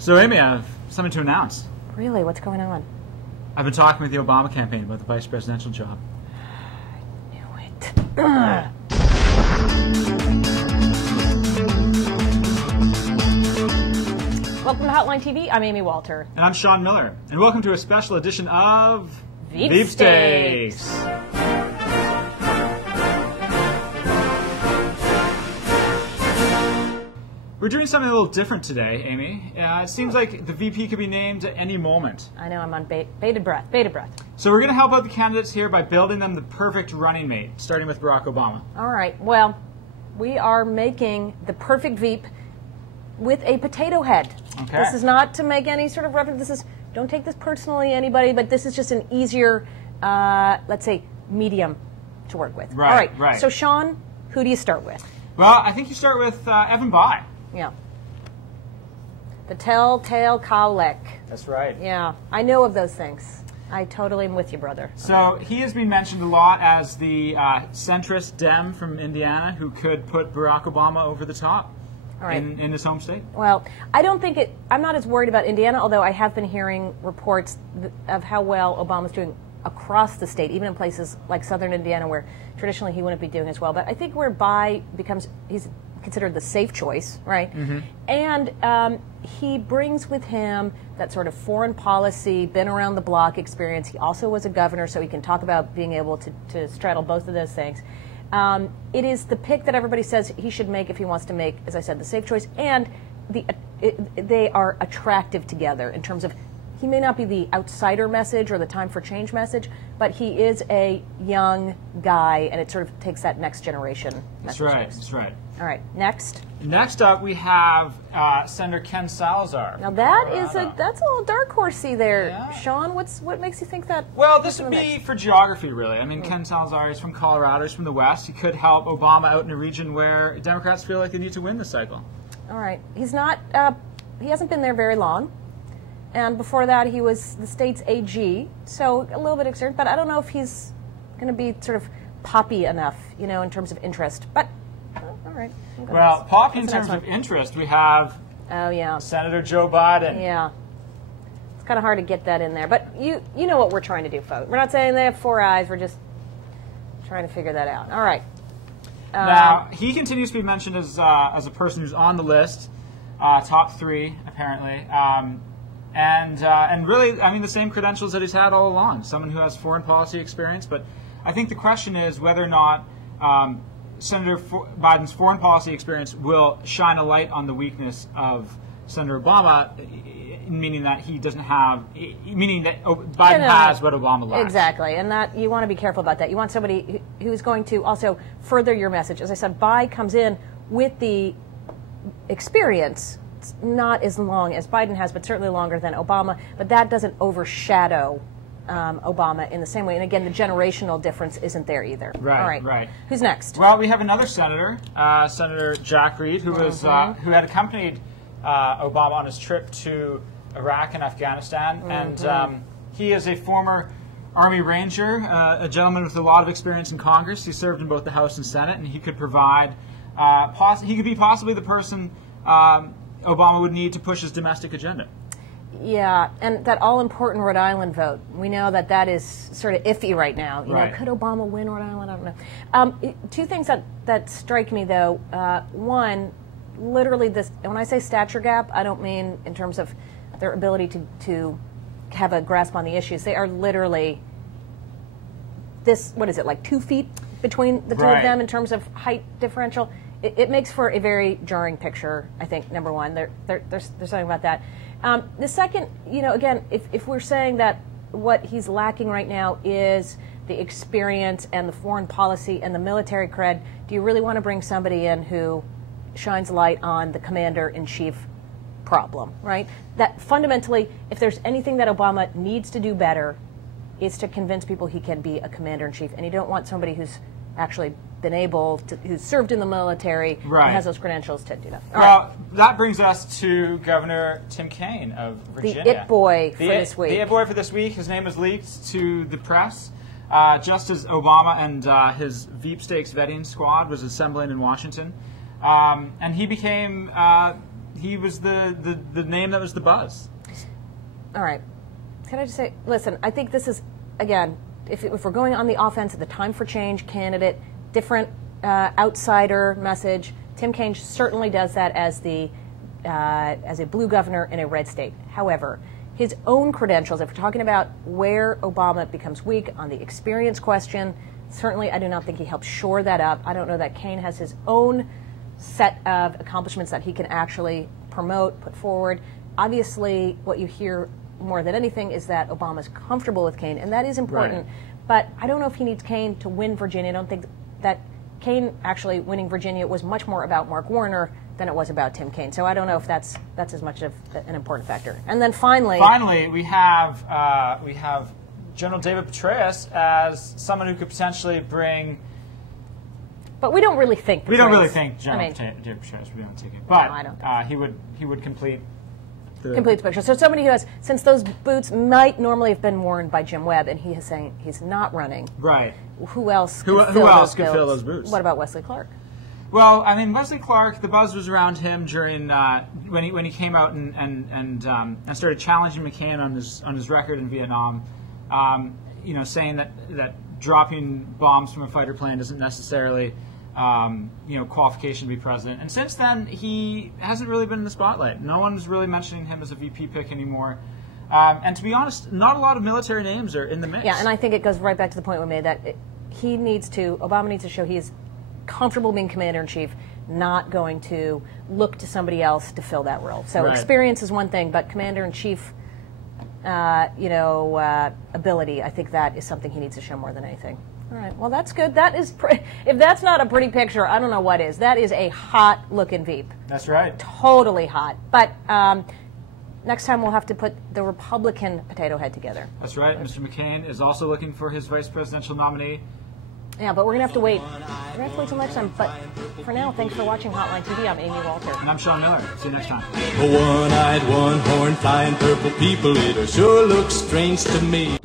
So, Amy, I have something to announce. Really? What's going on? I've been talking with the Obama campaign about the vice presidential job. I knew it. Welcome to Hotline TV. I'm Amy Walter. And I'm Sean Miller. And welcome to a special edition of VEEPSTAKES. We're doing something a little different today, Amy. It seems like the VP could be named at any moment. I know, I'm on bated breath. So we're going to help out the candidates here by building them the perfect running mate, starting with Barack Obama. All right, well, we are making the perfect Veep with a potato head. Okay. This is not to make any sort of reference. This is, don't take this personally, anybody, but this is just an easier, let's say, medium to work with. Right, all right. right. So, Sean, who do you start with? Well, I think you start with Evan Bayh. Yeah. The telltale cowlick. That's right. Yeah, I know of those things. I totally am with you, brother. So he has been mentioned a lot as the centrist Dem from Indiana who could put Barack Obama over the top in his home state. Well, I don't think I'm not as worried about Indiana, although I have been hearing reports of how well Obama's doing across the state, even in places like southern Indiana where traditionally he wouldn't be doing as well. But I think where Bayh becomes, he's considered the safe choice, right? Mm-hmm. And he brings with him that sort of foreign policy, been around the block experience. He also was a governor, so he can talk about being able to straddle both of those things. It is the pick that everybody says he should make if he wants to make, as I said, the safe choice. And they are attractive together in terms of, he may not be the outsider message or the time for change message, but he is a young guy, and it sort of takes that next generation message. That's right. That's right. All right, next. Next up, we have Senator Ken Salazar. Now that's a little dark horsey there, Yeah. Sean. What makes you think that? Well, this would be for geography, really. I mean, Ken Salazar is from Colorado. He's from the West. He could help Obama out in a region where Democrats feel like they need to win this cycle. All right, he's not. He hasn't been there very long, and before that, he was the state's AG, so a little bit exerted. But I don't know if he's going to be sort of poppy enough, you know, in terms of interest. But all right. Well, poppy in terms of interest, we have Senator Joe Biden. Yeah. It's kind of hard to get that in there. But you know what we're trying to do, folks. We're not saying they have four eyes. We're just trying to figure that out. All right. Now, he continues to be mentioned as a person who's on the list, top 3, apparently. And really, I mean, the same credentials that he's had all along. Someone who has foreign policy experience. But I think the question is whether or not Senator Biden's foreign policy experience will shine a light on the weakness of Senator Obama, meaning that he doesn't have, meaning that Biden has what Obama lacks. Exactly, and that you want to be careful about that. You want somebody who's going to also further your message. As I said, Bayh comes in with the experience, not as long as Biden has, but certainly longer than Obama, but that doesn't overshadow Obama in the same way. And again, the generational difference isn't there either. Right, all right. Right. Who's next? Well, we have another senator, Senator Jack Reed, who was who had accompanied Obama on his trip to Iraq and Afghanistan, and he is a former Army Ranger, a gentleman with a lot of experience in Congress. He served in both the House and Senate, and he could provide, he could be possibly the person Obama would need to push his domestic agenda. Yeah, and that all-important Rhode Island vote. We know that is sort of iffy right now. You know, could Obama win Rhode Island? I don't know. Two things that strike me, though. One, literally this, and when I say stature gap, I don't mean in terms of their ability to have a grasp on the issues. They are literally this, what is it, like 2 feet between the two of them in terms of height differential? It makes for a very jarring picture, I think, number one. There's something about that. The second, you know, again, if we're saying that what he's lacking right now is the experience and the foreign policy and the military cred, do you really want to bring somebody in who shines light on the commander-in-chief problem, right? That fundamentally, if there's anything that Obama needs to do better, is to convince people he can be a commander-in-chief. And you don't want somebody who's actually been able to, who's served in the military and has those credentials to do that. Well, that brings us to Governor Tim Kaine of Virginia. The it boy for this week. The it boy for this week. His name was leaked to the press just as Obama and his VEEPSTAKES vetting squad was assembling in Washington. And he became he was the name that was the buzz. All right. Can I just say, listen, I think this is, again, if we're going on the offense of the time for change candidate, different outsider message, Tim Kaine certainly does that as a blue governor in a red state. However, his own credentials, if we're talking about where Obama becomes weak on the experience question, certainly I do not think he helps shore that up. I don't know that Kaine has his own set of accomplishments that he can actually promote, put forward. Obviously, what you hear more than anything is that Obama's comfortable with Kaine, and that is important. Right. But I don't know if he needs Kaine to win Virginia. I don't think that Kaine actually winning Virginia was much more about Mark Warner than it was about Tim Kaine. So I don't know if that's as much of an important factor. And then finally, we have General David Petraeus as someone who could potentially bring. But we don't really think. Petraeus. We don't really think General David Petraeus would be able to take it. But no, I don't he would complete. Complete the picture. So somebody who has, since those boots might normally have been worn by Jim Webb, and he is saying he's not running. Right. Who else? Who else could fill those boots? What about Wesley Clark? Well, I mean, Wesley Clark. The buzz was around him during when he came out and started challenging McCain on his record in Vietnam. Saying that dropping bombs from a fighter plane doesn't necessarily qualification to be president. And since then, he hasn't really been in the spotlight. No one's really mentioning him as a VP pick anymore. And to be honest, not a lot of military names are in the mix. Yeah, and I think it goes right back to the point we made that Obama needs to show he is comfortable being commander-in-chief, not going to look to somebody else to fill that role. So experience is one thing, but commander-in-chief ability, I think that is something he needs to show more than anything. All right, well, that's good. That is, if that's not a pretty picture, I don't know what is. That is a hot-looking Veep. That's right. Totally hot. But next time we'll have to put the Republican Potato-Head together. That's right. Mr. McCain is also looking for his vice presidential nominee. Yeah, but we're going to have to wait. We're going to have to wait till next time. But for now, thanks for watching Hotline TV. I'm Amy Walter. And I'm Sean Miller. See you next time. One-eyed, one-horned, flying purple people, it sure looks strange to me.